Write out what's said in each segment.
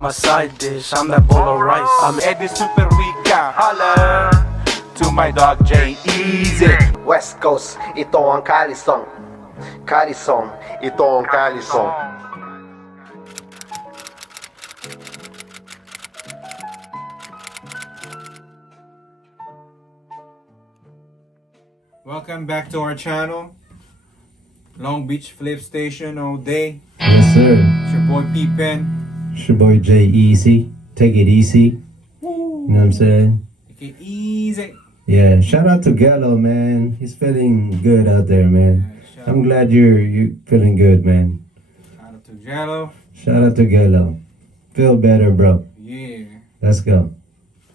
My side dish, I'm that bowl of rice. I'm Eddie Super Wika. Holla to my dog J-eazy. West Coast, ito ang kalisong. Kalisong, ito ang kalisong. Welcome back to our channel. Long Beach Flip Station all day. Yes, sir. It's your boy P-Pen. It's your boy J-eazy. Take it easy. You know what I'm saying? Take it easy. Yeah. Shout out to Gallo, man. He's feeling good out there, man. I'm glad you're feeling good, man. Shout out to Jello. Shout out to Gallo. Feel better, bro. Yeah. Let's go.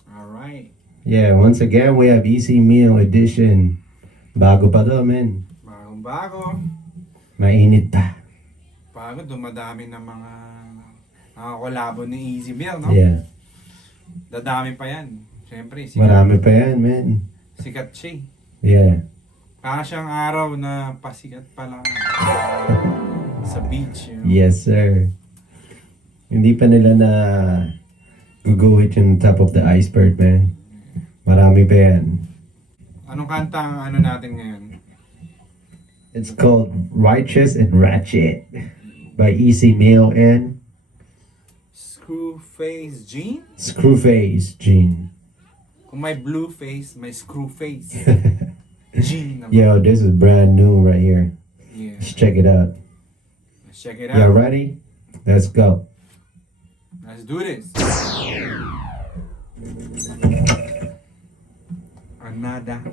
Alright. Yeah. Once again, we have Easy Meal Edition. Bago pa to, man. Bagong bago. Mainit pa. Bago, dumadami ng mga nakakolabo ni Easy Meal, no? Yeah. Dadami pa yan. Siyempre, Marami pa yan, man. sikat siya. Yeah. Kaya siyang araw na pasikat pa lang sa beach. You know? Yes, sir. Hindi pa nila na guguhit yung top of the iceberg, man. Marami pa yan. Anong kanta ang ano natin ngayon? It's called Righteous and Ratchet by Easy Meal and Scru Face Jean? Scru Face Jean. Kung may blue face, may screw face. Jean naman. Yo, this is brand new right here. Yeah. Let's check it out. Let's check it Y'all out. ready? Let's go. Let's do this.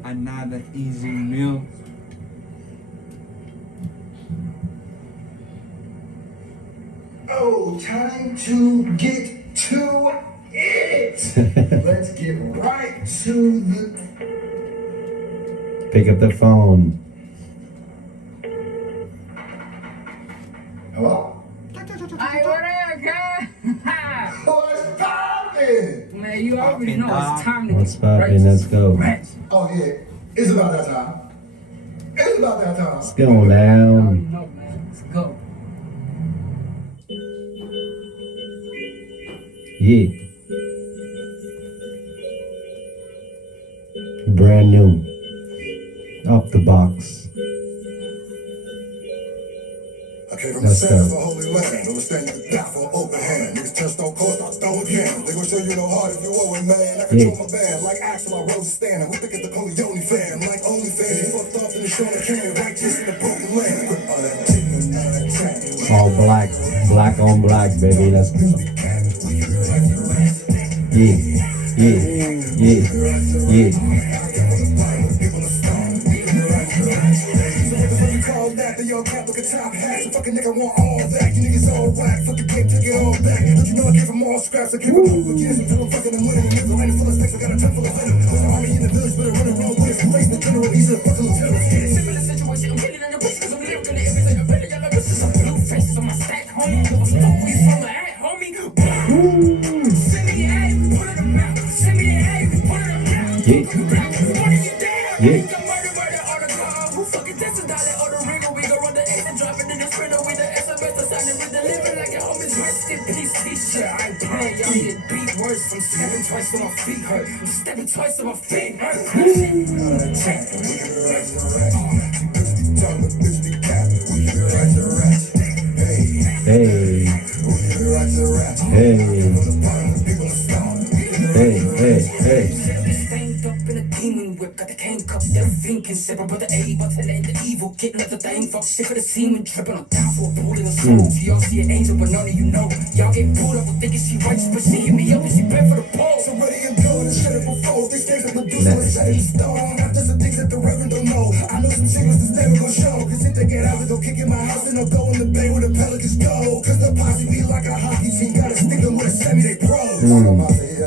Another easy meal. Oh, time to get to it. Let's get right to the. Pick up the phone. Hello? Hey, what up, guy? What's poppin'? Man, you already know it's time to What's get poppin'? Let's go. right. Oh, yeah. It's about that time. It's about that time. Let's go You already down. know, man. Let's go. Yeah. Brand new. Off the box. I came from the Let's sands go. of holy land. Understand you die for open hand. Niggas turn stone cold, start throwing cans. They gon' show you no heart if you owe it, man. I control my band like Axel, I rose standing. Who think it's the Pinoytality fan? Like OnlyFans, you fucked off in the show and can. Righteous in the broken land. All that chicken, all that track. All black. Black on black, baby. Let's go. Yeah. Yeah. Yeah. Call that the young cap, look at top hats. A fucking nigga want all that. You niggas all whack. Fuck the game, take it all back. Don't you know I came from all scraps? I came from all against until I'm fucking the money. Niggas are full of snakes. I got a ton full of venom. There's an army in the village, but I run around with it. Raising the general, he's a fucking lieutenant. Similar situation, I'm getting in the bush, cause I'm lyrical and everything. I'm ready, y'all bitches. Some blue faces on my stack, homie. Give us fuck, we from the at, homie. Send me the A, put it in the mouth. Send me the A, put it in the mouth. Yeah. One of you down. Yeah. Got murder on the car. Who fucking tested dollar on the ring? Or we go run the X and drop it in the sprinter with the SMS. I signed it with the living like your homies. Rest in peace, t-shirt. I ain't playing, y'all get beat worse. I'm stepping twice till my feet hurt. I'm stepping twice till my feet hurt. Hey. Hey. Stained up in a demon whip, got the cane cup, everything can sip. But the A, but to let the evil get another thing. Fuck shit for the semen, tripping on top for a pool in the soul. Y'all see an angel, but none of you know. Y'all get pulled up with thinking she righteous, but she hit me up and she bent for the pole. So ready and doing this shit before. These things that Medusa was set in stone. Not just the things that the Reverend don't know. I know some secrets that's never gonna show. Cause if they get out, they'll kick in my house and they'll go in the bay where the pelicans go. Cause the posse be like a hockey team. Gotta stick them with a semi, they pro.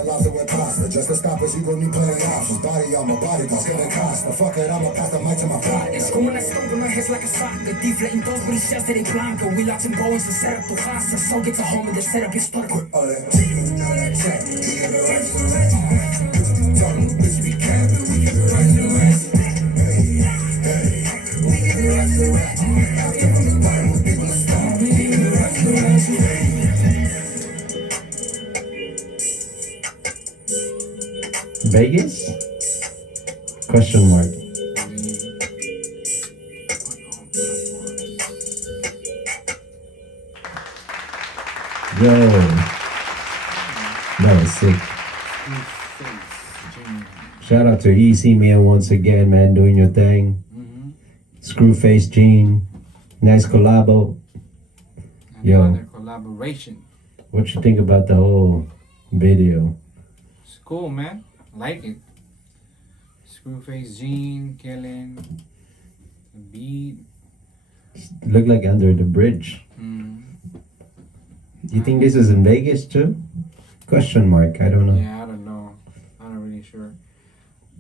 Lobster with pasta. Just to stop us, you gon' need plenty options. Body on my body, gon' still cost. Fuck it, I'ma pass the mic to my pride. It's going like stone on her heads like a soccer. Deflating those with the shells that they blanca. We locked in bones to set up the casa. So get to home and they set up your start. All that chicken, all that track. We get the right to the right. Talking bitch, be capping. We get the right to the right. Hey, we get the right to the right. I came from the bottom with people to start. We get the right to the right. Vegas? Question mark. Yo, that was sick. Scru Face Jean. Shout out to J-eazy Meal once again, man, doing your thing. Scru Face Jean, nice collabo. Yo. Another collaboration. What you think about the whole video? It's cool, man. I like it. Scru Face Jean, killing. The beat. Look like under the bridge. You think this is in Vegas too? Question mark, I don't know. Yeah, I don't know. I'm not really sure.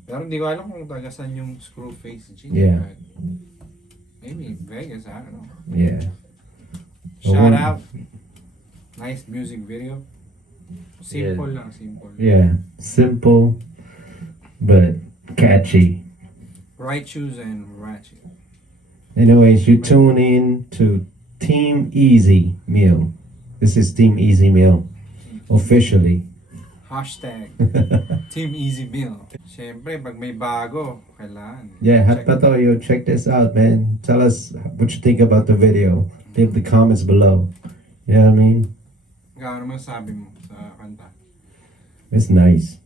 Pero hindi ko alam kung taga saan yung Scru Face Jean. Yeah. But maybe Vegas, I don't know. Yeah. Shout out. Nice music video. Simple lang, simple. Yeah, simple but catchy. Right shoes and Ratchet. Anyways, you tune in to Team Easy Meal. This is Team Easy Meal officially. Hashtag Team Easy Meal. Siyempre, pag may bago, kailangan. Yeah, Hatpatoyo, check this out, man. Tell us what you think about the video. Leave the comments below. You know what I mean? Ano naman sabi mo sa kanta? It's nice.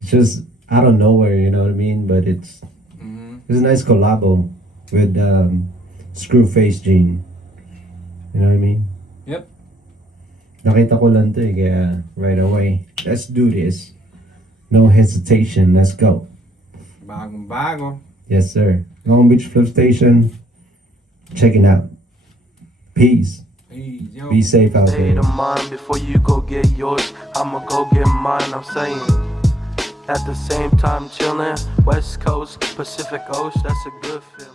It's just out of nowhere, you know what I mean? But it's a nice collabo with Scru Face Jean. You know what I mean? Yep. Nakita ko lang to kaya right away. Let's do this. No hesitation. Let's go. Bagong bago. Yes, sir. Long Beach Flip Station. Check it out. Peace. Hey, yo. Be safe out State there. of mind before you go get yours. I'ma go get mine, I'm saying. At the same time chillin', West Coast, Pacific Ocean, that's a good feel.